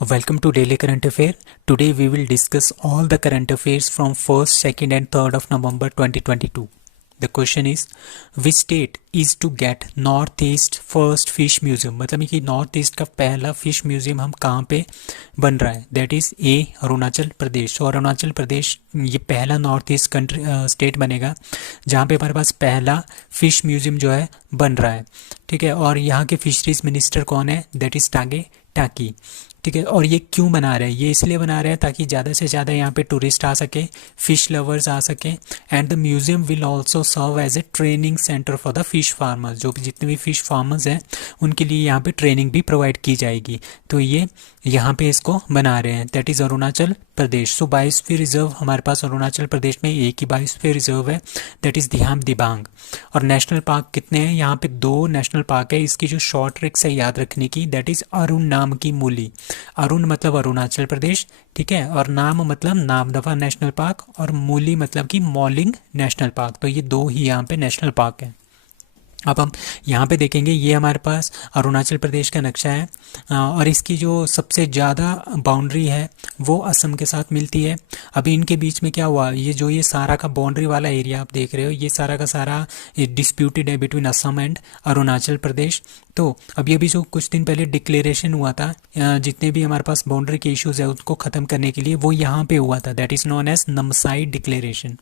Welcome to Daily Current Affair. Today we will discuss all the current affairs from 1st, 2nd and 3rd of November 2022. The question is, which state is to get Northeast first fish museum? मतलब कि north east का पहला fish museum हम कहाँ पे बन रहा है? That is a Arunachal Pradesh. तो अरुणाचल प्रदेश ये पहला नॉर्थ ईस्ट कंट्री स्टेट बनेगा जहाँ पे हमारे पास पहला फिश म्यूजियम जो है बन रहा है। ठीक है, और यहाँ के फिशरीज मिनिस्टर कौन है? दैट इज़ टागे टाकी। ठीक है, और ये क्यों बना रहे हैं? ये इसलिए बना रहे हैं ताकि ज़्यादा से ज़्यादा यहाँ पे टूरिस्ट आ सके, फिश लवर्स आ सके, and the museum will also serve as a training centre for the fish farmers. जो भी जितने भी फिश फार्मर्स हैं उनके लिए यहाँ पे ट्रेनिंग भी प्रोवाइड की जाएगी। तो ये यहाँ पे इसको बना रहे हैं, that is Arunachal Pradesh. So biosphere reserve हमारे पास अरुणाचल प्रदेश में एक ही बायोस्फीयर रिजर्व है, दैट इज़ दिहाम दिबांग। और नेशनल पार्क कितने हैं? यहाँ पे 2 नेशनल पार्क है। इसकी जो शॉर्ट ट्रिक्स है याद रखने की, दैट इज़ अरुण नाम की मूली। अरुण मतलब अरुणाचल प्रदेश, ठीक है, और नाम मतलब नामदफा नेशनल पार्क, और मूली मतलब कि मॉलिंग नेशनल पार्क। तो ये 2 ही यहाँ पे नेशनल पार्क हैं। अब हम यहाँ पे देखेंगे, ये हमारे पास अरुणाचल प्रदेश का नक्शा है और इसकी जो सबसे ज़्यादा बाउंड्री है वो असम के साथ मिलती है। अभी इनके बीच में क्या हुआ, ये सारा का बाउंड्री वाला एरिया आप देख रहे हो, ये सारा का सारा डिस्प्यूटेड है बिटवीन असम एंड अरुणाचल प्रदेश। तो अभी जो कुछ दिन पहले डिक्लेरेशन हुआ था, जितने भी हमारे पास बाउंड्री के इश्यूज़ है उसको ख़त्म करने के लिए, वो यहाँ पे हुआ था, that is known as Namsai declaration.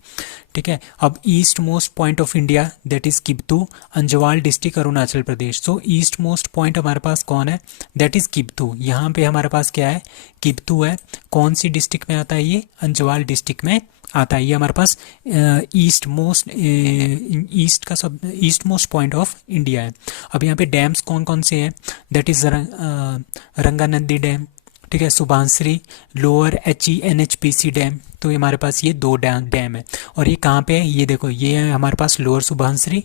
ठीक है, अब east most point of India that is Kibithu, Anjaw district Arunachal Pradesh. So east most point हमारे पास कौन है? That is Kibithu. यहाँ पे हमारे पास क्या है? किब्तू है। कौन सी डिस्ट्रिक्ट में आता है ये? अंजवाल डिस्ट्रिक्ट में आता है। ये हमारे पास east most point of India है। अब यहाँ पे डैम्स कौन कौन से हैं? दैट इज़ रंगानंदी डैम, ठीक है, सुबनसिरी, लोअर HENHPC डैम। तो ये हमारे पास ये 2 डैम है। और ये कहाँ पे है? ये देखो, ये है हमारे पास लोअर सुबनसिरी,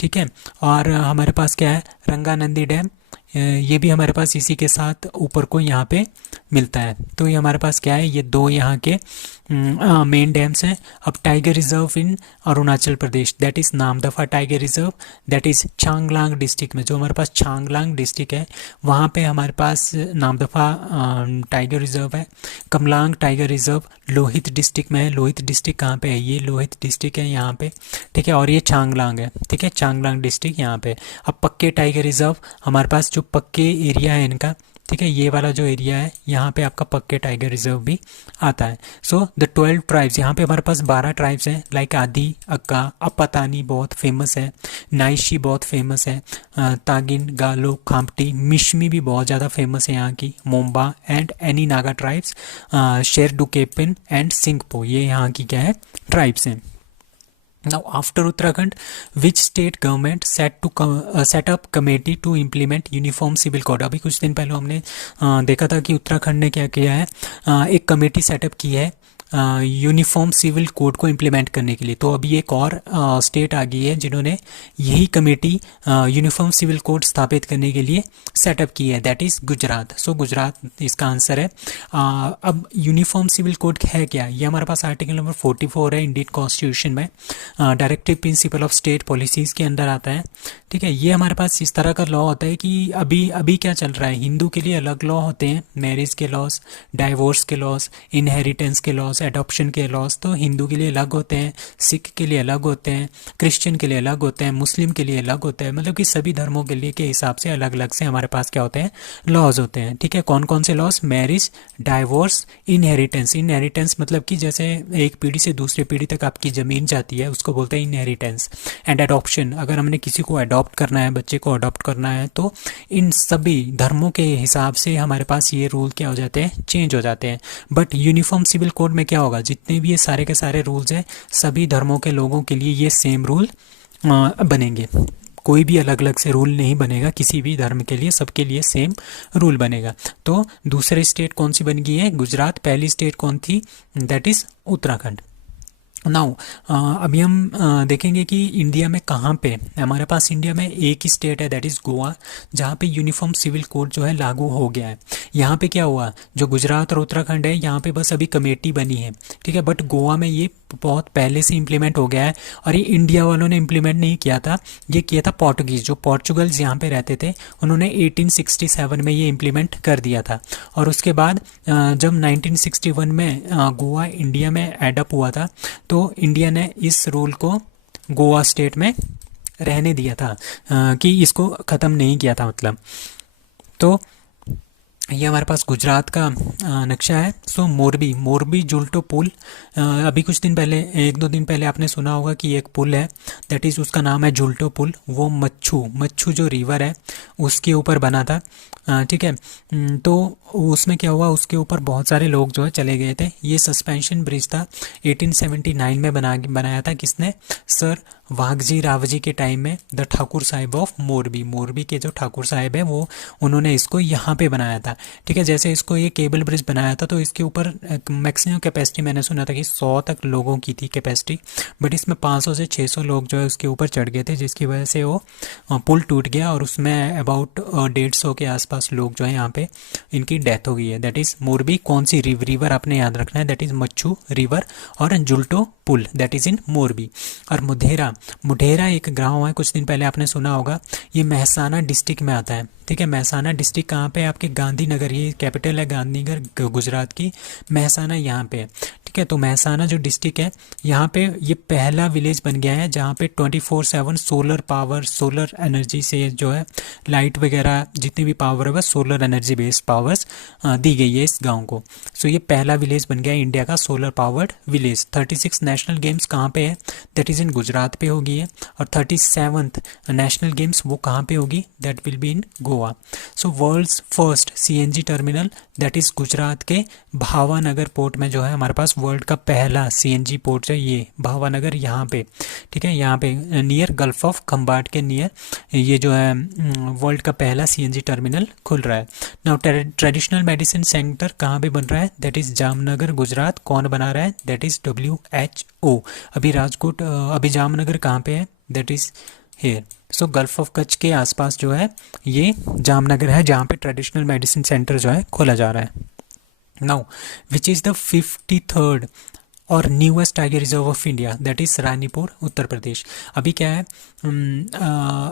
ठीक है, और हमारे पास क्या है? रंगानंदी डैम। ये भी हमारे पास इसी के साथ ऊपर को यहाँ पे मिलता है। तो ये हमारे पास क्या है? ये 2 यहाँ के मेन डैम्स हैं। अब tiger reserve in Arunachal Pradesh, that is Namdapha tiger reserve, that is Changlang district में। जो हमारे पास चांगलांग डिस्ट्रिक्ट है वहाँ पे हमारे पास नामदफा टाइगर रिजर्व है। Kamalang tiger reserve Lohit district में है। लोहित डिस्ट्रिक्ट कहाँ पे है? ये लोहित डिस्ट्रिक्ट है यहाँ पे, ठीक है, और ये चांगलांग है, ठीक है, चांगलांग डिस्ट्रिक्ट यहाँ पे। अब पक्के टाइगर रिजर्व हमारे पास जो पक्के एरिया है इनका, ठीक है, ये वाला जो एरिया है यहाँ पे आपका पक्के टाइगर रिजर्व भी आता है। सो द 12 ट्राइब्स, यहाँ पे हमारे पास 12 ट्राइब्स हैं, लाइक आदि, अक्का, अपतानी बहुत फेमस है, नाइशी बहुत फेमस है, तागिन, गालो, खाम्पटी, मिशमी भी बहुत ज़्यादा फेमस है यहाँ की, Monpa and any Naga tribes, Sherdukpen and Singpho, ये यहाँ की क्या है? ट्राइब्स हैं। Now after Uttarakhand, which state government set up committee to implement uniform civil code? अभी कुछ दिन पहले हमने देखा था कि उत्तराखंड ने क्या किया है, एक कमेटी सेटअप की है यूनिफॉर्म सिविल कोड को इम्प्लीमेंट करने के लिए। तो अभी एक और स्टेट आ गई है जिन्होंने यही कमेटी यूनिफॉर्म सिविल कोड स्थापित करने के लिए सेटअप की है, दैट इज़ गुजरात। सो गुजरात इसका आंसर है। अब यूनिफॉर्म सिविल कोड है क्या? ये हमारे पास आर्टिकल नंबर 44 है इंडियन कॉन्स्टिट्यूशन में, directive principle of state policies के अंदर आता है। ठीक है, ये हमारे पास इस तरह का लॉ होता है कि अभी क्या चल रहा है, हिंदू के लिए अलग लॉ होते हैं, मैरिज के लॉज, डाइवोर्स के लॉज, इनहेरिटेंस के लॉज, एडॉप्शन के लॉज तो हिंदू के लिए अलग होते हैं, सिख के लिए अलग होते हैं, क्रिश्चियन के लिए अलग होते हैं, मुस्लिम के लिए अलग होते हैं। मतलब कि सभी धर्मों के लिए के हिसाब से अलग अलग से हमारे पास क्या होते हैं? लॉज होते हैं। ठीक है, कौन कौन से laws? Marriage, divorce, inheritance. Inheritance मतलब कि जैसे एक पीढ़ी से दूसरी पीढ़ी तक आपकी ज़मीन जाती है, उसको बोलते हैं इनहेरिटेंस। एंड एडॉप्शन, अगर हमने किसी को अडॉप्ट करना है, बच्चे को अडॉप्ट करना है, तो इन सभी धर्मों के हिसाब से हमारे पास ये रूल क्या हो जाते हैं? चेंज हो जाते हैं। बट यूनिफॉर्म सिविल कोड में क्या होगा? जितने भी ये सारे के सारे रूल्स हैं सभी धर्मों के लोगों के लिए ये सेम रूल बनेंगे। कोई भी अलग अलग से रूल नहीं बनेगा किसी भी धर्म के लिए, सबके लिए सेम रूल बनेगा। तो दूसरी स्टेट कौन सी बन गई है? गुजरात। पहली स्टेट कौन थी? That is Uttarakhand. नाउ अभी हम देखेंगे कि इंडिया में कहाँ पे, हमारे पास इंडिया में एक ही स्टेट है, दैट इज़ गोवा, जहाँ पे यूनिफॉर्म सिविल कोड जो है लागू हो गया है। यहाँ पे क्या हुआ, जो गुजरात और उत्तराखंड है यहाँ पे बस अभी कमेटी बनी है, ठीक है, बट गोवा में ये बहुत पहले से इम्प्लीमेंट हो गया है। और ये इंडिया वालों ने इम्प्लीमेंट नहीं किया था, ये किया था पोर्टुगीज़, जो पोर्चुगल्स यहाँ पे रहते थे, उन्होंने 1867 में ये इम्प्लीमेंट कर दिया था। और उसके बाद जब 1961 में गोवा इंडिया में एडअप हुआ था, तो इंडिया ने इस रूल को गोवा स्टेट में रहने दिया था, कि इसको ख़त्म नहीं किया था मतलब। तो ये हमारे पास गुजरात का नक्शा है। सो मोरबी, मोरबी जुल्टो पुल, अभी कुछ दिन पहले, एक दो दिन पहले आपने सुना होगा कि एक पुल है, दैट इज़ उसका नाम है जुल्टो पुल। वो मच्छू, मच्छू जो रिवर है उसके ऊपर बना था, ठीक है। तो उसमें क्या हुआ, उसके ऊपर बहुत सारे लोग जो है चले गए थे। ये सस्पेंशन ब्रिज था, 1879 में बनाया था किसने, सर वाघजी रावजी के टाइम में, द ठाकुर साहिब ऑफ मोरबी, मोरबी के जो ठाकुर साहिब है वो, उन्होंने इसको यहाँ पे बनाया था, ठीक है। जैसे इसको ये केबल ब्रिज बनाया था तो इसके ऊपर मैक्सिमम कैपेसिटी मैंने सुना था कि 100 तक लोगों की थी कैपेसिटी, बट इसमें 500 से 600 लोग जो है उसके ऊपर चढ़ गए थे, जिसकी वजह से वो पुल टूट गया और उसमें अबाउट 150 के आसपास लोग जो है यहाँ पे इनकी डेथ हो गई है। दैट इज़ मोरबी, कौन सी रिवर आपने याद रखना है, दैट इज़ मच्छू रिवर, और Jhulto Pul that is in Morbi. और मुढेरा, मुढेरा एक गाँव है, कुछ दिन पहले आपने सुना होगा, ये मेहसाना डिस्ट्रिक्ट में आता है, ठीक है। मेहसाना डिस्ट्रिक्ट कहाँ पे है, आपके गांधीनगर, ये कैपिटल है गांधीनगर गुजरात की, मेहसाना यहाँ पे है, ठीक है। तो मेहसाना जो डिस्ट्रिक्ट है यहाँ पे ये पहला विलेज बन गया है जहाँ पे 24/7 सोलर पावर, सोलर एनर्जी से जो है लाइट वगैरह जितनी भी पावर है वह सोलर एनर्जी बेस्ड पावर्स दी गई है इस गांव को। सो ये पहला विलेज बन गया है इंडिया का solar powered village. 36 national games कहाँ पे है, दैट इज़ इन गुजरात पे होगी है। और 37th नेशनल गेम्स वो कहाँ पे होगी, that will be in Goa. So world's first CNG terminal, that is Gujarat के भावानगर पोर्ट में जो है हमारे पास वर्ल्ड का पहला सीएनजी पोर्ट है, ये भावानगर यहाँ पे, ठीक है, यहाँ पे नियर गल्फ ऑफ खम्बाट के नियर ये जो है वर्ल्ड का पहला सीएनजी टर्मिनल खुल रहा है। नाउ ट्रेडिशनल मेडिसिन सेंटर कहाँ पे बन रहा है, दैट इज़ जामनगर गुजरात। कौन बना रहा है, दैट इज़ WHO। अभी राजकोट, अभी जामनगर कहाँ पे है, that is here. So gulf of Kutch के आसपास जो है ये जामनगर है जहाँ पे ट्रेडिशनल मेडिसिन सेंटर जो है खोला जा रहा है। Now which is the 53rd और newest tiger reserve of India, that is Ranipur Uttar Pradesh. अभी क्या है,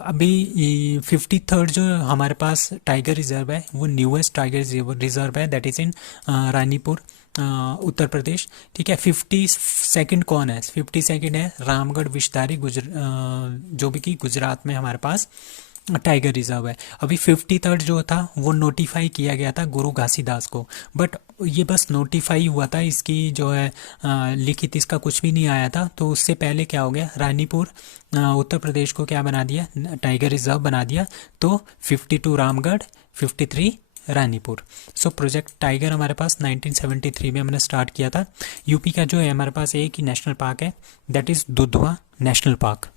अभी 53rd जो हमारे पास टाइगर रिजर्व है वो न्यूएस्ट टाइगर रिजर्व है, दैट इज़ इन रानीपुर उत्तर प्रदेश, ठीक है। 52nd कौन है, 52nd है रामगढ़ विस्तारी जो भी कि गुजरात में हमारे पास टाइगर रिजर्व है। अभी 53rd जो था वो नोटिफाई किया गया था गुरु घासीदास को, बट ये बस नोटिफाई हुआ था, इसकी जो है लिखित इसका कुछ भी नहीं आया था। तो उससे पहले क्या हो गया, रानीपुर उत्तर प्रदेश को क्या बना दिया, टाइगर रिजर्व बना दिया। तो 52 Ramgarh, 53 Ranipur. So project tiger हमारे पास 1973 में हमने स्टार्ट किया था। यूपी का जो है हमारे पास एक ही नेशनल पार्क है, that is Dudhwa national park.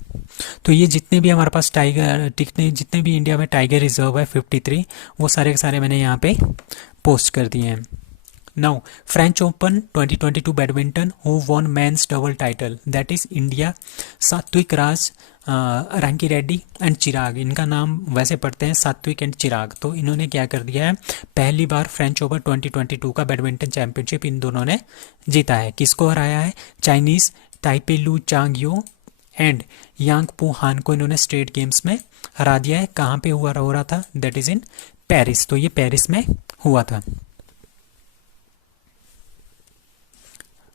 तो ये जितने भी हमारे पास टाइगर, जितने भी इंडिया में टाइगर रिजर्व है 53, वो सारे के सारे मैंने यहाँ पे पोस्ट कर दिए हैं। Now French open 2022 badminton, who won men's double title, that is India, सात्विक राज, रैंकी रेड्डी एंड चिराग। इनका नाम वैसे पढ़ते हैं सात्विक एंड चिराग। तो इन्होंने क्या कर दिया है, पहली बार फ्रेंच ओपन 2022 का बैडमिंटन चैंपियनशिप इन दोनों ने जीता है। किसको हराया है, चाइनीज ताइपेलू चांगयो एंड यांग पू हान को इन्होंने स्टेट गेम्स में हरा दिया है। कहाँ पे हो रहा था, दैट इज इन पेरिस। तो ये पेरिस में हुआ था।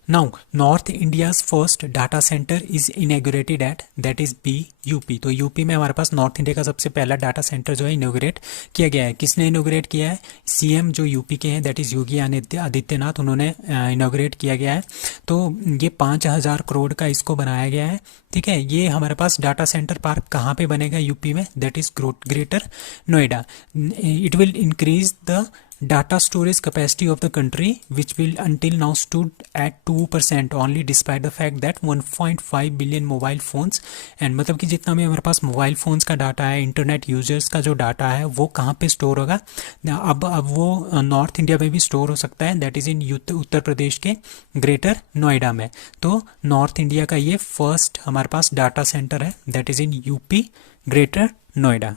Now north India's first data centre is inaugurated at, that is UP. तो यूपी में हमारे पास नॉर्थ इंडिया का सबसे पहला डाटा सेंटर जो है इनॉग्रेट किया गया है। किसने इनॉग्रेट किया है, सीएम जो यूपी के हैं दैट इज योगी आदित्यनाथ, उन्होंने इनॉग्रेट किया गया है। तो ये 5000 करोड़ का इसको बनाया गया है, ठीक है। ये हमारे पास डाटा सेंटर पार्क कहाँ पे बनेगा यूपी में, that is greater Noida. It will increase the Data storage capacity of the country, which will until now stood at 2% only, despite the fact that 1.5 billion mobile phones and मतलब कि जितना भी हमारे पास mobile phones का data है, internet users का जो data है वो कहाँ पे स्टोर होगा, अब वो नॉर्थ इंडिया में भी स्टोर हो सकता है, दैट इज़ इन उत्तर प्रदेश के ग्रेटर नोएडा में। तो नॉर्थ इंडिया का ये फर्स्ट हमारे पास डाटा सेंटर है, that is in UP Greater Noida.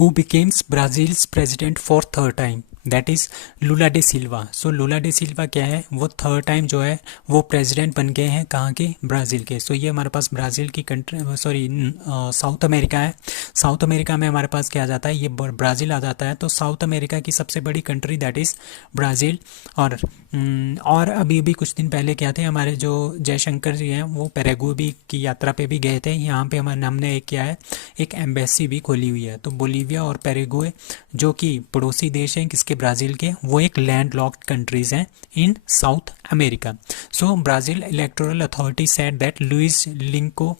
Who becomes Brazil's president for third time, that is Lula da Silva. So Lula da Silva क्या है, वो थर्ड टाइम जो है वो प्रेसिडेंट बन गए हैं, कहाँ के, ब्राज़ील के। सो ये हमारे पास ब्राज़ील की कंट्री, सॉरी साउथ अमेरिका है। साउथ अमेरिका में हमारे पास क्या आ जाता है, ये ब्राज़ील आ जाता है। तो साउथ अमेरिका की सबसे बड़ी कंट्री दैट इज़ ब्राज़ील। और अभी अभी कुछ दिन पहले क्या थे, हमारे जो जयशंकर जी हैं वो पैराग्वे की यात्रा पे भी गए थे। यहाँ पे हमने एक क्या है, एक एम्बेसी भी खोली हुई है। तो बोलीविया और पैराग्वे जो कि पड़ोसी देश हैं किसके, ब्राज़ील के, वो एक लैंड लॉक्ड कंट्रीज हैं in South America. So Brazil electoral authority said that Luiz लिंको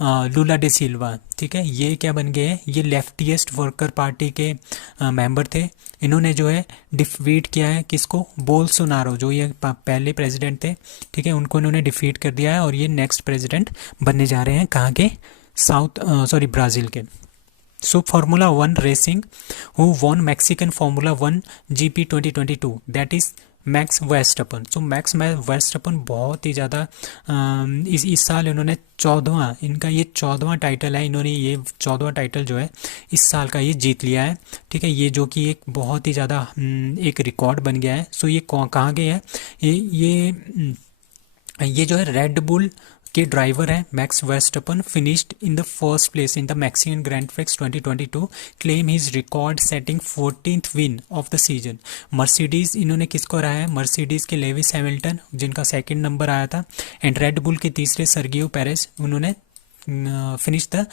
लूला डे सिल्वा, ठीक है, ये क्या बन गए हैं, ये लेफ्टिएस्ट वर्कर पार्टी के मेंबर थे। इन्होंने जो है डिफीट किया है किसको, बोल्सोनारो, जो ये पहले प्रेसिडेंट थे, ठीक है, उनको इन्होंने डिफीट कर दिया है और ये नेक्स्ट प्रेसिडेंट बनने जा रहे हैं, कहाँ के, ब्राज़ील के। So formula one racing, who won Mexican formula one GP 2022, that is Max Verstappen. So Max Verstappen बहुत ही ज़्यादा इस साल इन्होंने 14वां, इनका ये 14वां टाइटल है, इन्होंने ये 14वां टाइटल जो है इस साल का ये जीत लिया है, ठीक है, ये जो कि एक बहुत ही ज़्यादा एक रिकॉर्ड बन गया है। सो ये कहाँ गए हैं, ये जो है रेड बुल के ड्राइवर हैं Max Verstappen, finished in the first place in the Mexican grand prix 2022, claim his record setting 14th win of the season. Mercedes इन्होंने किसको हराया है, मर्सिडीज के लेविस हैमिल्टन जिनका सेकंड नंबर आया था, एंड रेड बुल के तीसरे सर्गियो पेरेज, उन्होंने फिनिश द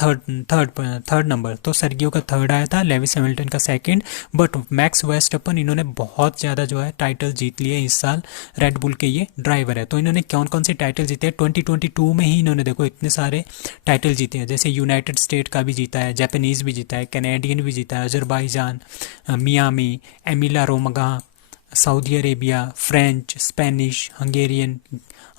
थर्ड नंबर। तो सर्गियो का थर्ड आया था, लेविस हैमिल्टन का सेकंड, बट मैक्स वेस्टअपन इन्होंने बहुत ज़्यादा जो है टाइटल जीत लिए इस साल, रेड बुल के ये ड्राइवर है। तो इन्होंने कौन कौन से टाइटल जीते हैं, 2022 में ही इन्होंने देखो इतने सारे टाइटल जीते हैं, जैसे यूनाइटेड स्टेट का भी जीता है, जापानीज़ भी जीता है, कैनेडियन भी जीता है, Azerbaijan, Miami, Emilia Romagna, Saudi Arabia, French, Spanish, Hungarian,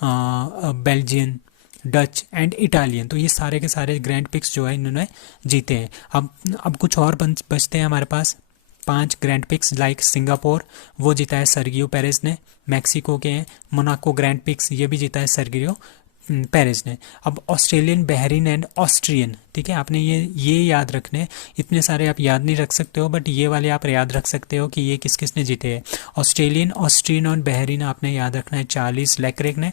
Belgian, Dutch and Italian. तो ये सारे के सारे ग्रैंड पिक्स जो है इन्होंने जीते हैं। अब कुछ और बचते हैं हमारे पास 5 ग्रैंड पिक्स, लाइक सिंगापुर, वो जीता है सर्गियो पेरेज ने, मैक्सिको के हैं मोनाको ग्रैंड पिक्स, ये भी जीता है सर्गियो पेरेज ने। अब ऑस्ट्रेलियन, बहरीन एंड ऑस्ट्रियन, ठीक है, आपने ये याद रखने, इतने सारे आप याद नहीं रख सकते हो, बट ये वाले आप याद रख सकते हो कि ये किस किस ने जीते हैं। ऑस्ट्रेलियन, ऑस्ट्रियन और बहरीन आपने याद रखना है, चार्लिस लेक्रेक ने,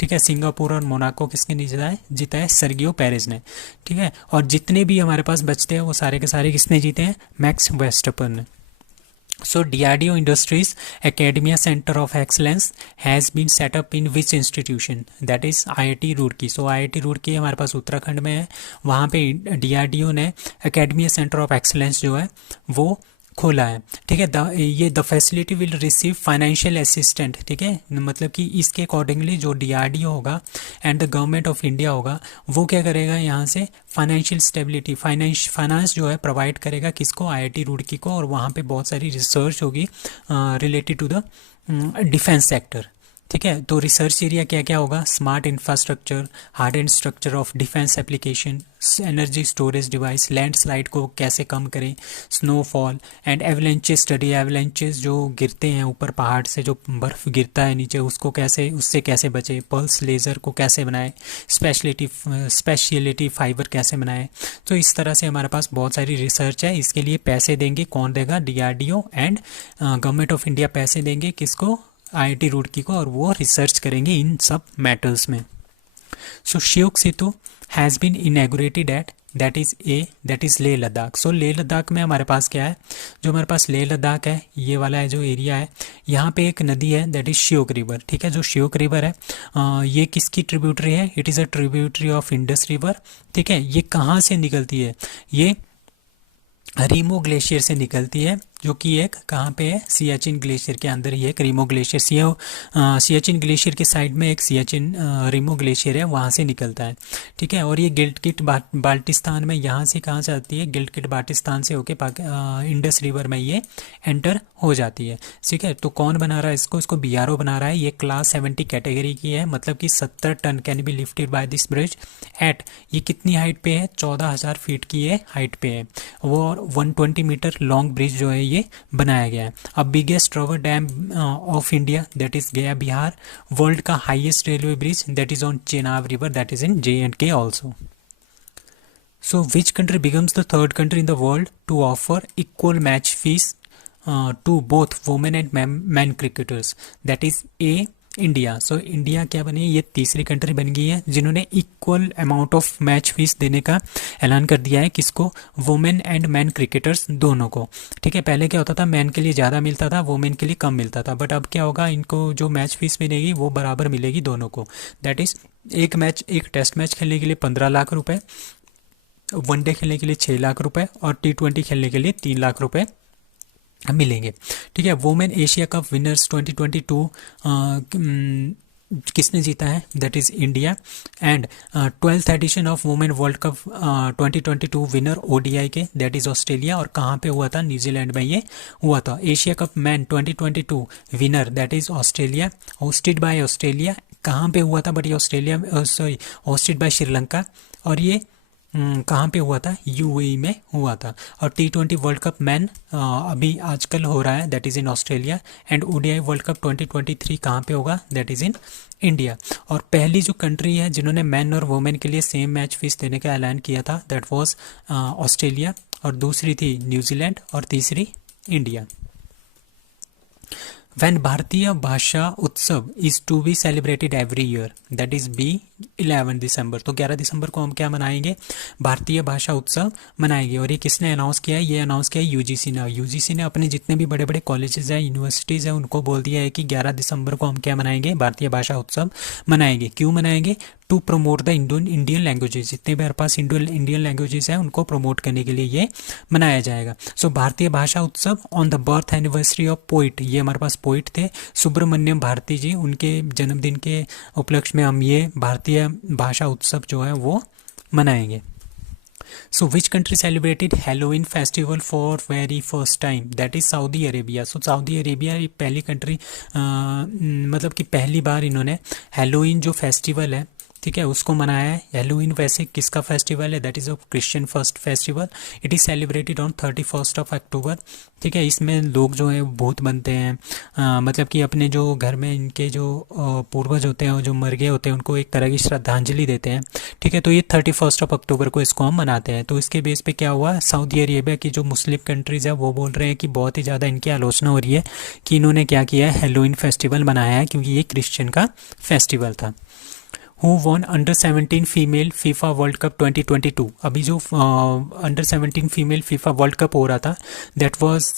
ठीक है। सिंगापुर और मोनाको किसने जीता है सर्गियो पेरेज ने, ठीक है। और जितने भी हमारे पास बचते हैं वो सारे के सारे किसने जीते हैं, मैक्स वेस्टअपन ने। So DRDO Industries Academia Center of Excellence has been set up in which institution? That is IIT Roorkee. So IIT Roorkee हमारे पास उत्तराखंड में है, वहाँ पे DRDO ने Academia Center of Excellence जो है वो खोला है, ठीक है। ये the facility will receive financial assistant, ठीक है, मतलब कि इसके अकॉर्डिंगली जो DRDO होगा and the government of India होगा वो क्या करेगा, यहाँ से फाइनेंशियल स्टेबिलिटी, फाइनेंस जो है प्रोवाइड करेगा किसको, IIT रुड़की को, और वहाँ पे बहुत सारी रिसर्च होगी related to the defence sector, ठीक है। तो रिसर्च एरिया क्या क्या होगा, smart infrastructure, hard and structure of defence application, energy storage device, landslide को कैसे कम करें, snowfall and avalanches study, avalanches जो गिरते हैं ऊपर पहाड़ से, जो बर्फ़ गिरता है नीचे, उसको कैसे, उससे कैसे बचे, पल्स लेज़र को कैसे बनाए, स्पेशलिटी फाइबर कैसे बनाए। तो इस तरह से हमारे पास बहुत सारी रिसर्च है, इसके लिए पैसे देंगे कौन देगा, DRDO and government of India पैसे देंगे किसको, IIT रुड़की को, और वो रिसर्च करेंगे इन सब मैटर्स में। So Shyok Setu has been inaugurated at, that is Leh Ladakh. So Leh Ladakh में हमारे पास क्या है, जो हमारे पास लेह लद्दाख है, ये वाला है जो एरिया है, यहाँ पे एक नदी है दैट इज़ श्योक रिवर, ठीक है। जो श्योक रिवर है ये किसकी ट्रिब्यूटरी है, it is a tributary of Indus river, ठीक है। ये कहाँ से निकलती है, ये रीमो ग्लेशियर से निकलती है, जो कि एक कहाँ पे है, सियाचिन ग्लेशियर के अंदर ही एक रिमो ग्लेशियर, सियाचिन ग्लेशियर के साइड में एक सियाचिन रिमो ग्लेशियर है, वहाँ से निकलता है। ठीक है, और ये गिल्टकिट बाल्टिस्तान में यहाँ से कहाँ से आती है, गिल्टकिट बाल्टिस्तान से होके इंडस रिवर में ये एंटर हो जाती है। ठीक है, तो कौन बना रहा है इसको BRO बना रहा है। ये क्लास 70 कैटेगरी की है, मतलब कि 70 ton can be lifted by this bridge at, ये कितनी हाइट पे है, 14,000 फीट की ये हाइट पे है वो, और 120 मीटर लॉन्ग ब्रिज जो है ये बनाया गया है। अब biggest rubber dam of India that is गया बिहार, वर्ल्ड का highest railway bridge that is on Chenab river that is in JNK also. So which country becomes the third country in the world to offer equal match fees to both women and men cricketers? That is A, India. So India क्या बनी, ये तीसरी country बन गई है जिन्होंने equal amount of match fees देने का ऐलान कर दिया है। किसको, वुमेन एंड मैन क्रिकेटर्स दोनों को। ठीक है, पहले क्या होता था, मैन के लिए ज़्यादा मिलता था, वुमेन के लिए कम मिलता था, बट अब क्या होगा, इनको जो मैच फीस मिलेगी वो बराबर मिलेगी दोनों को। दैट इज़ एक टेस्ट मैच खेलने के लिए 15 लाख रुपए, वनडे खेलने के लिए 6 लाख रुपए और T20 खेलने के लिए 3 लाख रुपए मिलेंगे। ठीक है, वुमेन एशिया कप विनर्स 2022 किसने जीता है, that is India. And 12th edition of women world cup 2022 winner ODI के दैट इज़ ऑस्ट्रेलिया, और कहाँ पे हुआ था, न्यूजीलैंड में ये हुआ था। Asia cup man 2022 winner that is Australia, hosted by Australia, कहाँ पे हुआ था, बट ये ऑस्ट्रेलिया, होस्टेड बाय श्रीलंका, और ये कहाँ पे हुआ था, UAE में हुआ था। और T20 वर्ल्ड कप मैन अभी आजकल हो रहा है that is in Australia, and ODI world cup 2023 कहाँ पे होगा, दैट इज़ इन इंडिया। और पहली जो कंट्री है जिन्होंने मैन और वुमेन के लिए सेम मैच फीस देने का ऐलान किया था दैट वाज ऑस्ट्रेलिया, और दूसरी थी न्यूजीलैंड, और तीसरी इंडिया। When भारतीय भाषा उत्सव is to be celebrated every year, that is B 11 दिसंबर, तो 11 दिसंबर को हम क्या मनाएंगे, भारतीय भाषा उत्सव मनाएंगे। और ये किसने अनाउंस किया है, ये अनाउंस किया है यूजीसी ने अपने जितने भी बड़े बड़े कॉलेजेस हैं, यूनिवर्सिटीज़ हैं, उनको बोल दिया है कि 11 दिसंबर को हम क्या मनाएंगे, भारतीय भाषा उत्सव मनाएंगे। क्यों मनाएंगे, to promote the Indian languages, जितने भी हमारे पास इंडियन लैंग्वेजेस हैं उनको प्रमोट करने के लिए ये मनाया जाएगा। सो भारतीय भाषा उत्सव on the birth anniversary of poet, ये हमारे पास पोइट थे सुब्रमण्यम भारती जी, उनके जन्मदिन के उपलक्ष्य में हम ये भारतीय भाषा उत्सव जो है वो मनाएंगे। So which country celebrated Halloween festival for very first time? That is Saudi Arabia. So Saudi Arabia ये पहली कंट्री, मतलब कि पहली बार इन्होंने हैलोवीन जो फेस्टिवल है, ठीक है, उसको मनाया है। हैलोवीन वैसे किसका फेस्टिवल है, that is a Christian first festival, it is celebrated on 31st of October. ठीक है, इसमें लोग जो हैं भूत बनते हैं, मतलब कि अपने जो घर में इनके जो पूर्वज होते हैं, जो मर गए होते हैं, उनको एक तरह की श्रद्धांजलि देते हैं। ठीक है, तो ये 31st ऑफ अक्टूबर को इसको हम मनाते हैं। तो इसके बेस पे क्या हुआ, सऊदी अरेबिया की जो मुस्लिम कंट्रीज़ है वो बोल रहे हैं कि बहुत ही ज़्यादा इनकी आलोचना हो रही है कि इन्होंने क्या किया है, हैलोवीन फेस्टिवल मनाया है, क्योंकि ये क्रिश्चियन का फेस्टिवल था। Who won under 17 female FIFA world cup 2022, अभी जो under 17 female FIFA world cup हो रहा था that was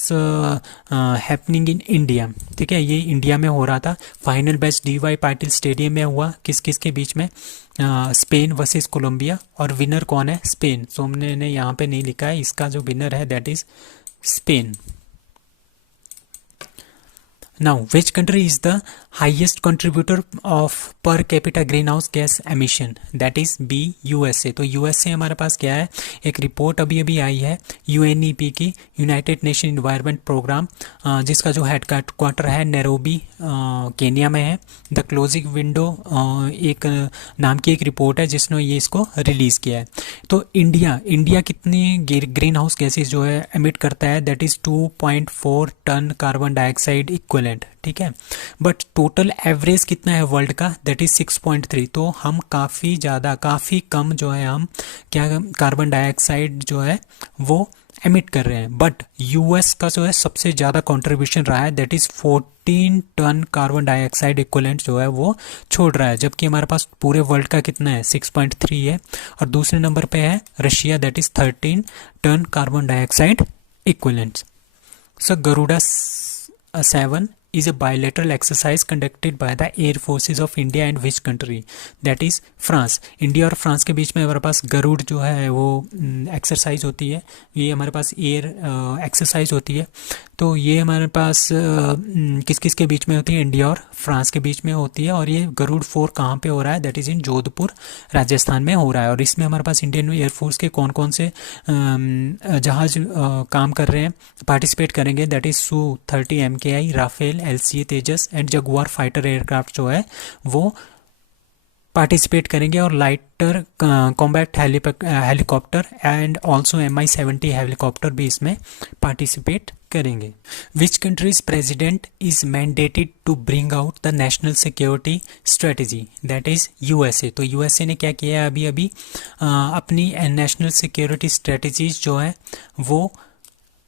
happening in India. ठीक है, ये इंडिया में हो रहा था। Final match DY Patil stadium में हुआ, किस किस के बीच में, स्पेन वर्सेस कोलंबिया, और विनर कौन है, स्पेन। सो हमने यहाँ पे नहीं लिखा है, इसका जो विनर है that is Spain. Now, which country is the highest contributor of per capita greenhouse gas emission? That is B, USA। तो USA हमारे पास क्या है, एक रिपोर्ट अभी अभी आई है UNEP की, यूनाइटेड नेशन इन्वायरमेंट प्रोग्राम, जिसका जो हेड क्वार्टर है नैरोबी केनिया में है। द क्लोजिंग विंडो एक नाम की एक रिपोर्ट है जिसने ये इसको रिलीज़ किया है। तो इंडिया कितनी ग्रीन हाउस गैसेज जो है एमिट करता है, that is 2.4 ton carbon dioxide equivalent. ठीक है, बट टोटल एवरेज कितना है वर्ल्ड का, दैट इज 6.3। तो हम काफ़ी कम जो है हम क्या कार्बन डाइऑक्साइड जो है वो एमिट कर रहे हैं। बट US का जो है सबसे ज़्यादा कंट्रीब्यूशन रहा है, that is 14 ton carbon dioxide equivalent जो है वो छोड़ रहा है, जबकि हमारे पास पूरे वर्ल्ड का कितना है, 6.3 है। और दूसरे नंबर पे है Russia, that is 13 ton carbon dioxide equivalents. So Garuda 7 is a bilateral exercise conducted by the air forces of India and which country? That is France. India और फ्रांस के बीच में हमारे पास गरुड़ जो है वो एक्सरसाइज होती है, ये हमारे पास एयर एक्सरसाइज होती है। तो ये हमारे पास किस किस के बीच में होती है? इंडिया और फ्रांस के बीच में होती है। और ये गरुड़ 4 कहाँ पे हो रहा है? दैट इज़ इन जोधपुर राजस्थान में हो रहा है। और इसमें हमारे पास इंडियन एयरफोर्स के कौन कौन से जहाज काम कर रहे हैं, पार्टिसिपेट करेंगे? That is Su-30 MKI, Rafale, LCA Tejas and Jaguar fighter aircraft जो है वो पार्टिसिपेट करेंगे। और lighter combat helicopter and also Mi-70 helicopter भी इसमें पार्टिसिपेट करेंगे। Which country's president is mandated to bring out the national security strategy? That is USA। तो USA ने क्या किया है अभी अभी अपनी नेशनल सिक्योरिटी स्ट्रेटजीज जो है वो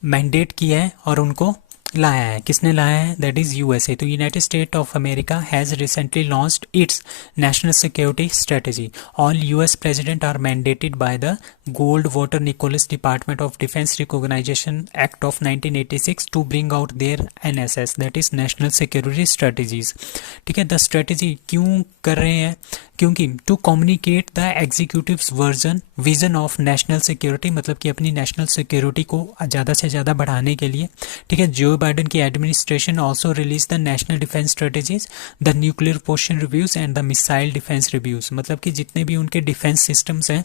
मैंडेट किया है और उनको लाया है। किसने लाया है? That is USA। तो United State of America has recently launched its national security strategy. All US president are mandated by the Goldwater Nichols department of defence recognization act of 1986 to bring out their NSS, that is national security strategies. ठीक है, the strategy क्यों कर रहे हैं? क्योंकि to communicate the executives version vision of national security, मतलब कि अपनी नेशनल सिक्योरिटी को ज़्यादा से ज़्यादा बढ़ाने के लिए। ठीक है, जो बाइडेन की administration also release the national defence strategies, the nuclear posture reviews and the missile defence reviews, मतलब कि जितने भी उनके डिफेंस सिस्टम्स हैं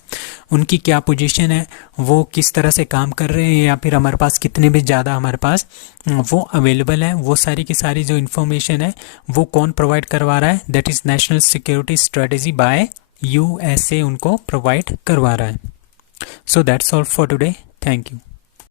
उनकी क्या पोजीशन है, वो किस तरह से काम कर रहे हैं, या फिर हमारे पास कितने भी ज़्यादा हमारे पास वो अवेलेबल है, वो सारी की सारी जो इन्फॉर्मेशन है वो कौन प्रोवाइड करवा रहा है? That is national security strategy by USA उनको प्रोवाइड करवा रहा है। So that's all for today, thank you.